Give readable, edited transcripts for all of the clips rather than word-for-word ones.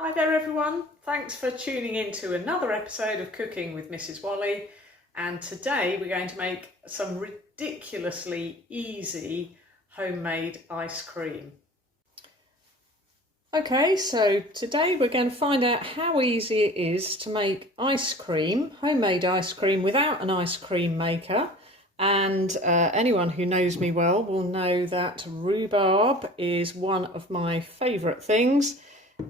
Hi there everyone, thanks for tuning in to another episode of Cooking with Mrs Whalley, and today we're going to make some ridiculously easy homemade ice cream. Okay, so today we're going to find out how easy it is to make ice cream, homemade ice cream without an ice cream maker. And anyone who knows me well will know that rhubarb is one of my favourite things,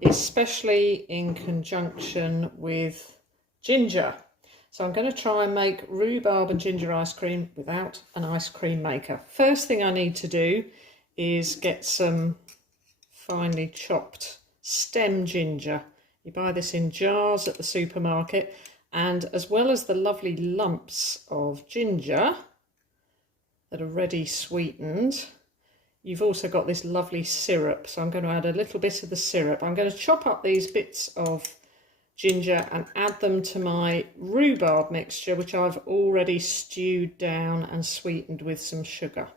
especially in conjunction with ginger. So I'm going to try and make rhubarb and ginger ice cream without an ice cream maker. First thing I need to do is get some finely chopped stem ginger. You buy this in jars at the supermarket, and as well as the lovely lumps of ginger that are ready sweetened, you've also got this lovely syrup. So I'm going to add a little bit of the syrup. I'm going to chop up these bits of ginger and add them to my rhubarb mixture, which I've already stewed down and sweetened with some sugar.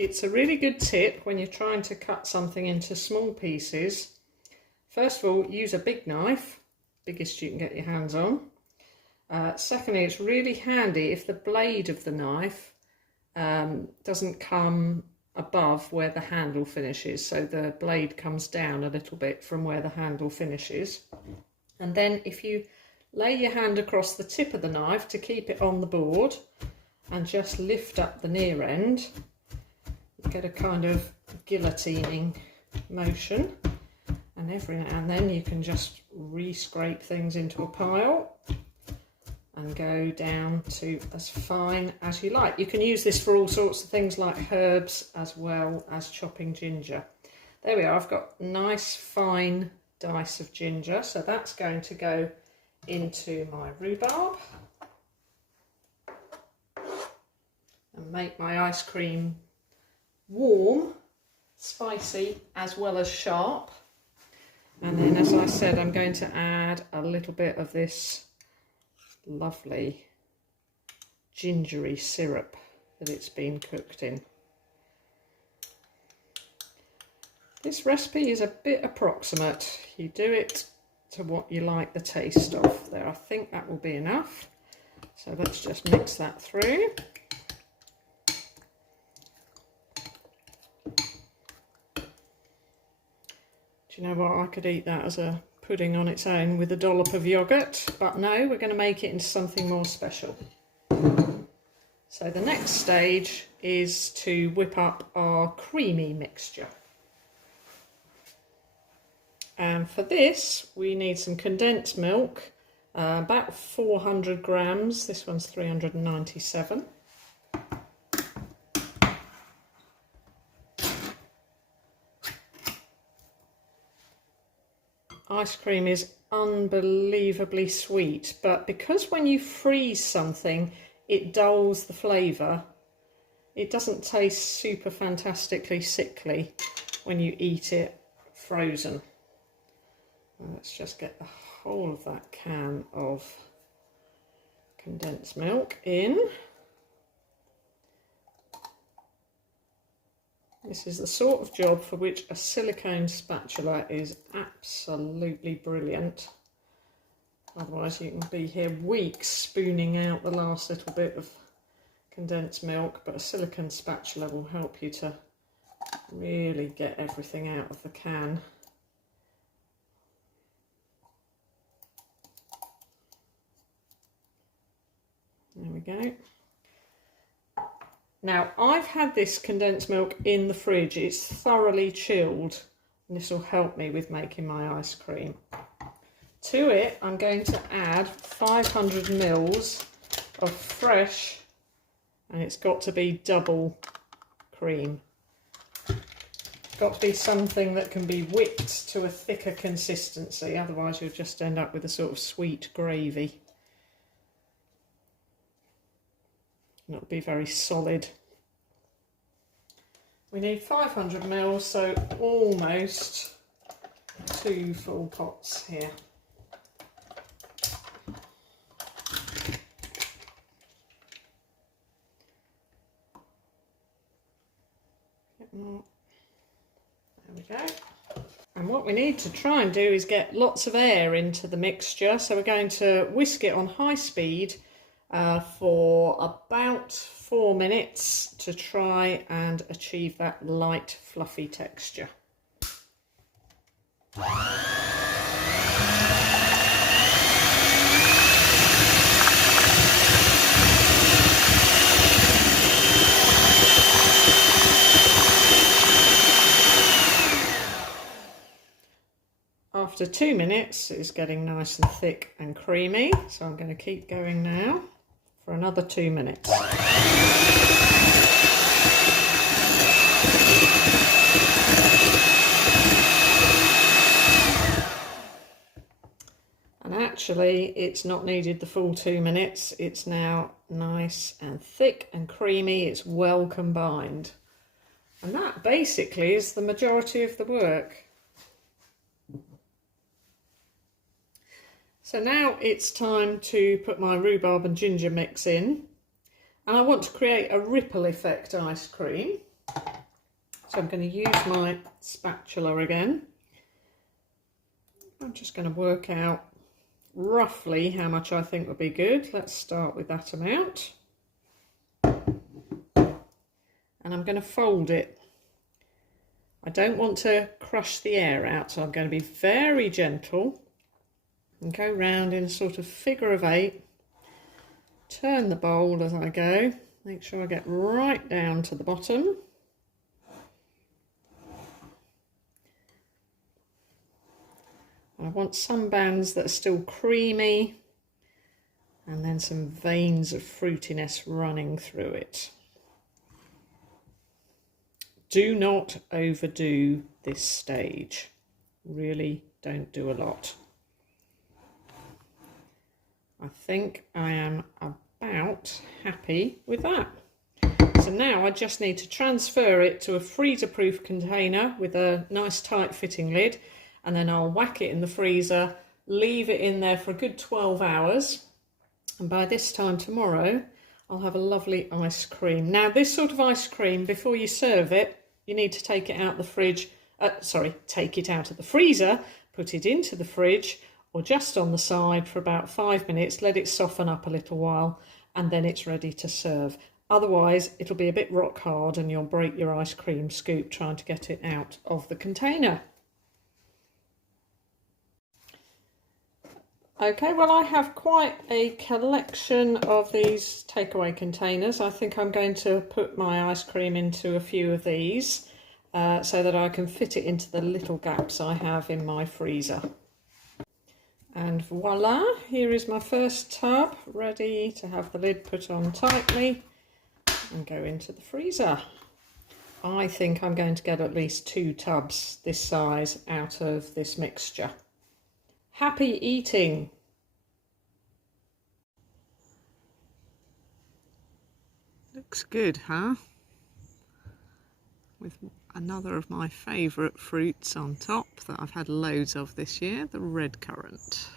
It's a really good tip when you're trying to cut something into small pieces. First of all, use a big knife, biggest you can get your hands on. Secondly, it's really handy if the blade of the knife doesn't come above where the handle finishes, so the blade comes down a little bit from where the handle finishes. And then if you lay your hand across the tip of the knife to keep it on the board and just lift up the near end, you get a kind of guillotining motion, and every now and then you can just re-scrape things into a pile and go down to as fine as you like. You can use this for all sorts of things like herbs as well as chopping ginger. There we are, I've got nice fine dice of ginger, so that's going to go into my rhubarb and make my ice cream warm, spicy as well as sharp. And then, as I said, I'm going to add a little bit of this lovely gingery syrup that it's been cooked in. This recipe is a bit approximate. You do it to what you like the taste of. There, I think that will be enough. So let's just mix that through. You know what, I could eat that as a pudding on its own with a dollop of yoghurt, but no, we're going to make it into something more special. So the next stage is to whip up our creamy mixture. And for this we need some condensed milk, about 400 grams, this one's 397. Ice cream is unbelievably sweet, but because when you freeze something it dulls the flavour, it doesn't taste super fantastically sickly when you eat it frozen. Let's just get the whole of that can of condensed milk in. This is the sort of job for which a silicone spatula is absolutely brilliant. Otherwise you can be here weeks spooning out the last little bit of condensed milk, but a silicone spatula will help you to really get everything out of the can. There we go. Now, I've had this condensed milk in the fridge. It's thoroughly chilled, and this will help me with making my ice cream. To it, I'm going to add 500 mils of fresh, and it's got to be double cream. It's got to be something that can be whipped to a thicker consistency, otherwise you'll just end up with a sort of sweet gravy. and it'll be very solid. We need 500 ml, so almost 2 full pots here. There we go. And what we need to try and do is get lots of air into the mixture. So we're going to whisk it on high speed for about 4 minutes to try and achieve that light, fluffy texture. After 2 minutes, it's getting nice and thick and creamy, so I'm going to keep going now for another 2 minutes. And actually, it's not needed the full 2 minutes. It's now nice and thick and creamy. It's well combined. And that basically is the majority of the work. So now it's time to put my rhubarb and ginger mix in, and I want to create a ripple effect ice cream. So I'm going to use my spatula again. I'm just going to work out roughly how much I think would be good. Let's start with that amount. And I'm going to fold it. I don't want to crush the air out, so I'm going to be very gentle. And go round in a sort of figure of 8, turn the bowl as I go, make sure I get right down to the bottom. And I want some bands that are still creamy and then some veins of fruitiness running through it. Do not overdo this stage, really don't do a lot. I think I am about happy with that. So now I just need to transfer it to a freezer-proof container with a nice tight fitting lid, and then I'll whack it in the freezer, leave it in there for a good 12 hours, and by this time tomorrow I'll have a lovely ice cream. Now this sort of ice cream, before you serve it, you need to take it out the fridge, take it out of the freezer, put it into the fridge, or just on the side for about 5 minutes, let it soften up a little while, and then it's ready to serve. Otherwise, it'll be a bit rock hard and you'll break your ice cream scoop trying to get it out of the container. Okay, well, I have quite a collection of these takeaway containers. I think I'm going to put my ice cream into a few of these so that I can fit it into the little gaps I have in my freezer. And voila, here is my first tub, ready to have the lid put on tightly and go into the freezer. I think I'm going to get at least 2 tubs this size out of this mixture. Happy eating! Looks good, huh? With another of my favourite fruits on top that I've had loads of this year, the red currant.